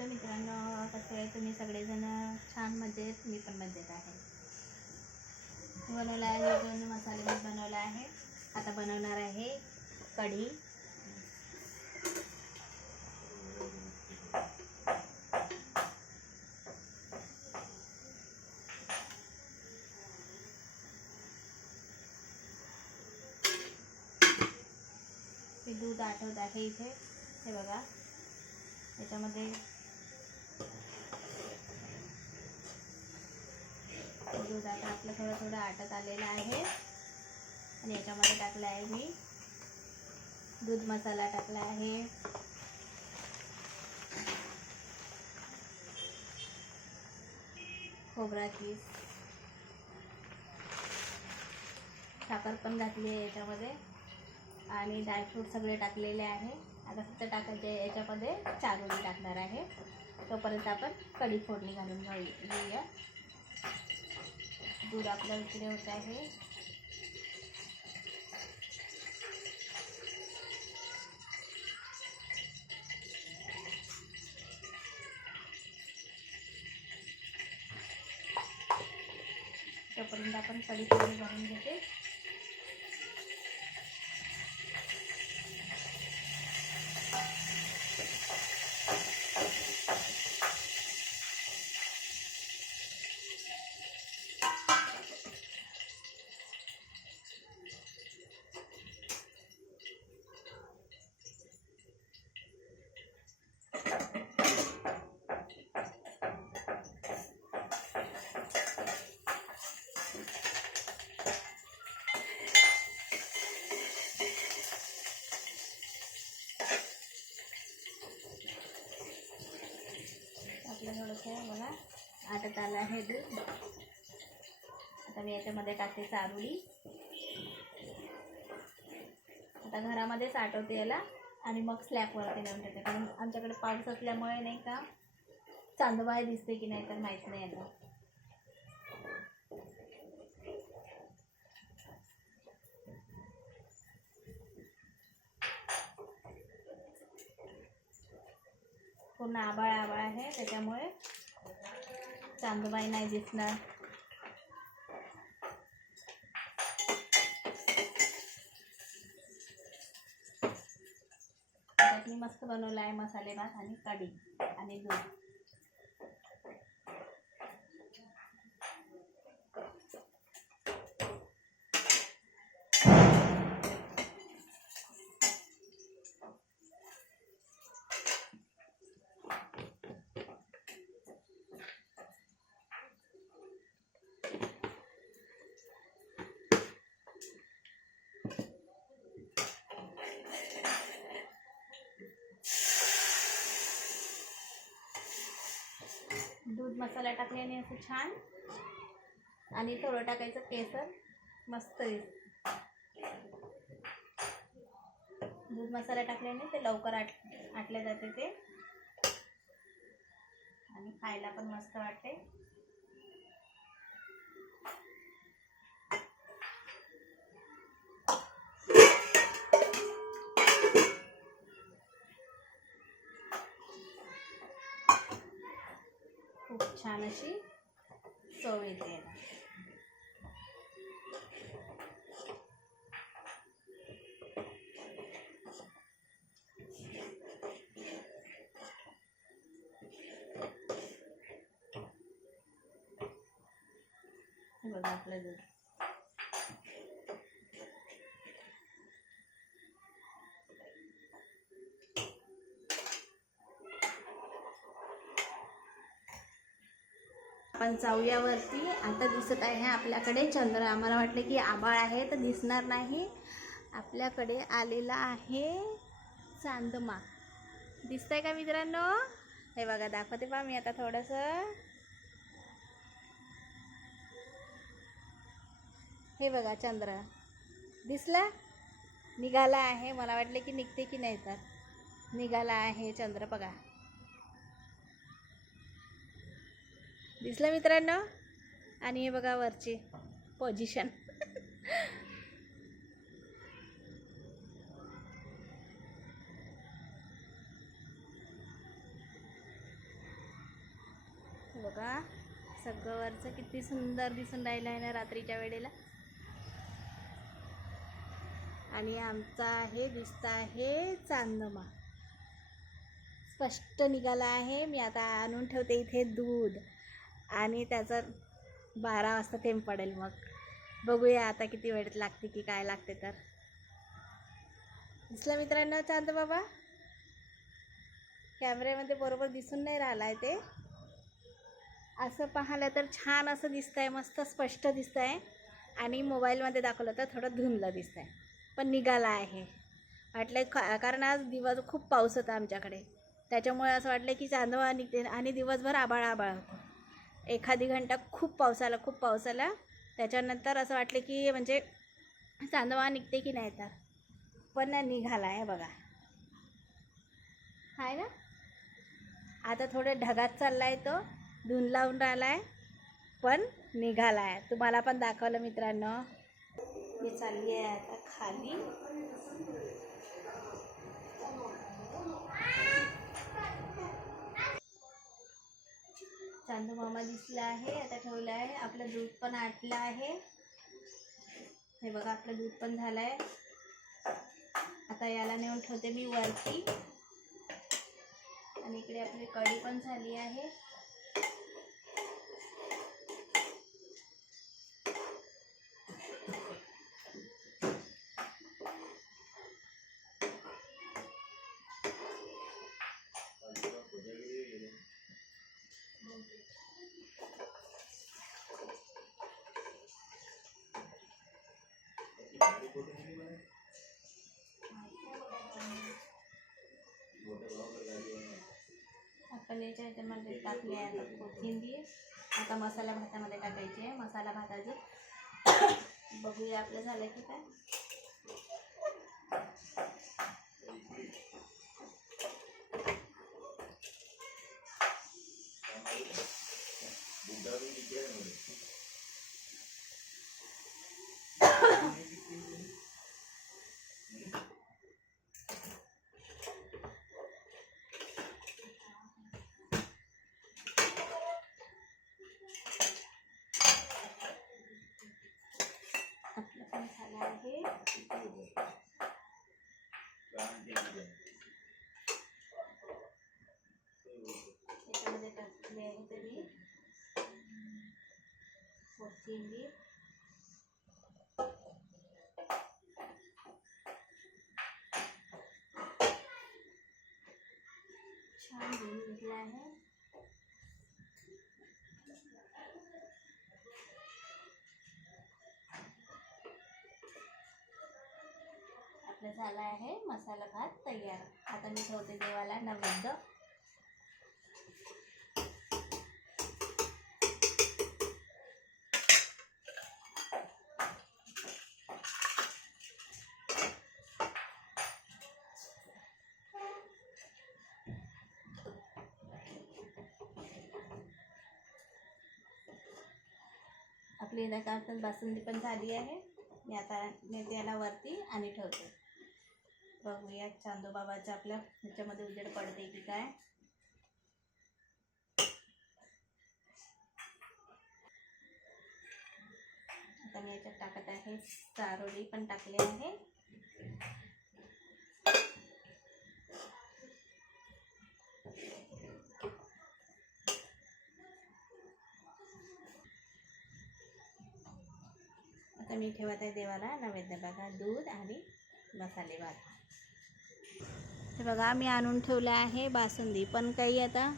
म्हटलं मित्रांनो, कसं आहे तुम्ही सगळेजण? छान मजेत, मी पण मजेत आहे. बनवला आहे 2 मसाले भात बनवला आहे. आता बनवणार आहे कढी. हे दूध आटवत आहे इथे, हे बघा. याच्यामध्ये दूध आता आपलं थोडं थोडं आटत आलेलं आहे आणि याच्यामध्ये टाकलं आहे मी दूध मसाला टाकला आहे, खोबरा कीस, साखर पण घातली आहे याच्यामध्ये आणि ड्रायफ्रूट सगळे टाकलेले आहे. आता फक्त टाकायचे याच्यामध्ये चारोळी टाकणार आहे. तोपर्यंत आपण कढी फोडणी घालून घेऊया. दूध आपलं इकडे होत आहे. तोपर्यंत आपण कढी फोडणी घालून घेते. आपलं थोडंसं बघा आटत आलं आहे दूध. आता मी याच्यामध्ये टाकते चारोळी. आता घरामध्येच आटवते याला आणि मग स्लॅबवरती नेऊन ठेवते, कारण आमच्याकडे पाऊस असल्यामुळे नाही का चांदवाय दिसते की नाही तर माहीत नाही येणार. पूर्ण आभाळ आभाळ आहे, त्याच्यामुळे चांदबाई नाही दिसणार. चटणी मस्त बनवला आहे, मसाले भात आणि कढी आणि दूध. दूध मसाला टाकल्याने असं छान, आणि थोडं टाकायचं केसर, मस्त दूध मसाला टाकल्याने ते लवकर आटले जाते ते, आणि खायला पण मस्त वाटते. खूप छान अशी चव येते. बघा आपलं दूध. आपण जाऊयावरती. आता दिसत आहे आपल्याकडे चंद्र. आम्हाला वाटलं की आभाळ आहे तर दिसणार नाही. आपल्याकडे आलेला आहे चांदमा. दिसतंय का मित्रांनो? हे बघा, दाखवते पहा मी आता थोडंसं. हे बघा चंद्र दिसला, निघाला आहे. मला वाटले की निघते की नाही, तर निघाला आहे चंद्र. बघा, दिसलं मित्रांनो. आणि हे बघा वरची पोझिशन. बघा सगळं वरचं किती सुंदर दिसून राहिलं आहे ना रात्रीच्या वेळेला. आणि आमचा आहे दिसत आहे चांदमा, स्पष्ट निघाला आहे. मी आता आणून ठेवते इथे दूध आणि त्याचं 12 वाजता थेंब पडेल. मग बघूया आता किती वेळ लागते की काय लागते. तर दिसलं मित्रांनो चांद बाबा? कॅमेऱ्यामध्ये बरोबर दिसून नाही राहिला आहे ते. असं पाहिलं तर छान असं दिसतंय, मस्त स्पष्ट दिसतंय. आणि मोबाईलमध्ये दाखवलं तर थोडं धुंदलं दिसतंय, पण निघाला आहे. वाटलं कारण आज दिवस खूप पाऊस होता आमच्याकडे, त्याच्यामुळे असं वाटलं की चांदवा निघते. आणि दिवसभर आभाळ आभाळ होतं. एखादी घंटा खूप पाऊस आला. त्याच्यानंतर असं वाटलं की म्हणजे चांदवा निघते की नाही, तर पण निघाला आहे बघा. आहे ना? आता थोडं ढगात चालला आहे, तो धुंद लावून राहिला आहे, पण निघाला आहे. तुम्हाला पण दाखवलं मित्रांनो. मी चालली आहे आता खाली. चांदू मामा दिसला आहे. आता ठेवलं आहे. आपलं दूध पण आटलं आहे. हे बघा आपलं दूध पण झालं आहे. आता याला नेऊन ठेवते मी वरती. आणि इकडे आपली कढी पण झाली आहे. आपण याच्या ह्याच्यामध्ये टाकले आहे आता कोथिंबीर. आता मसाला भातामध्ये टाकायची आहे. मसाला भात अजून बघूया आपलं झालं की काय. आपलं पण झालं आहे. याच्यामध्ये टाकले आहे तरी कोथिंबीर. छान धुवून घेतला आहे. आपलं झालं आहे मसाला भात तयार. आता मी ठेवते देवाला नैवेद्य. आपली नकारात्मक बासुंदी पण झाली आहे. मी आता नेते याला वरती आणि ठेवते. बघूया चांदू बाबाचं आपल्या ह्याच्यामध्ये उजेड पडते की काय. आता मी याच्यात टाकत आहे चारोळी पण टाकले आहे. आता मी ठेवत आहे देवाला नैवेद्य. बघा दूध आणि मसाले भात. हे बघा मी आणून ठेवलं आहे बासुंदी. पण काही आता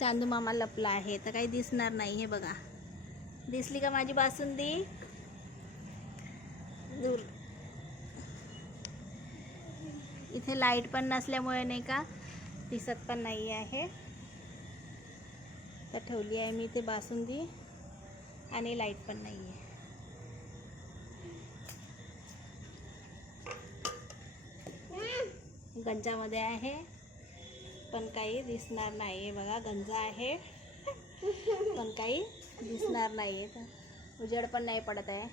चांदू मामा लपला आहे तर काही दिसणार नाही. हे बघा दिसली का माझी बासुंदी? दूर इथे लाईट पण नसल्यामुळे नाही का दिसत पण नाही आहे. तर ठेवली आहे मी इथे बासुंदी आणि लाईट पण नाही आहे. गंजामध्ये आहे पण काही दिसणार नाही. बघा गंजा आहे पण काही दिसणार नाही. उजेड पण नाही पडत आहे.